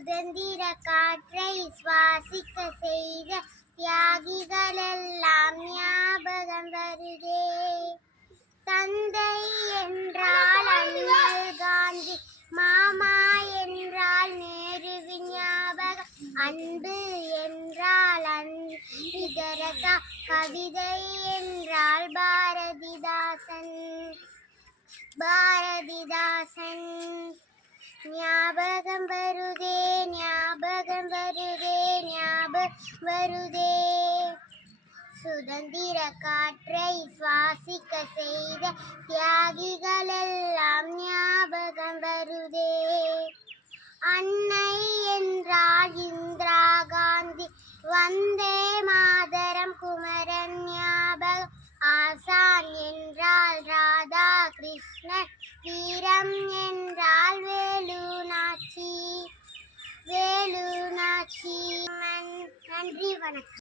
சுதந்திர காற்றை சுவாசிக்க செய்த தியாகிகள் எல்லாம் ஞாபகம் வருதே. தந்தை என்றால் அண்ணல் காந்தி, மாமா என்றால் நேருவின் ஞாபகம், அன்பு என்றால் இதரசா, கவிதை என்றால் பாரதிதாசன். ஞாபகம் வருதே, ஞாபகம் வருதே, ஞாபகம் வருதே. சுதந்திர காற்றை சுவாசிக்க செய்த தியாகிகள் எல்லாம் ஞாபகம் வருதே. அன்னை என்றால் இந்திரா காந்தி, வந்தே மாதரம் குமரன் ஞாபகம், ஆசான் என்றால் ராதா கிருஷ்ணன், வீரம் என்றால் வேலு நாச்சி. நன்றி, வணக்கம்.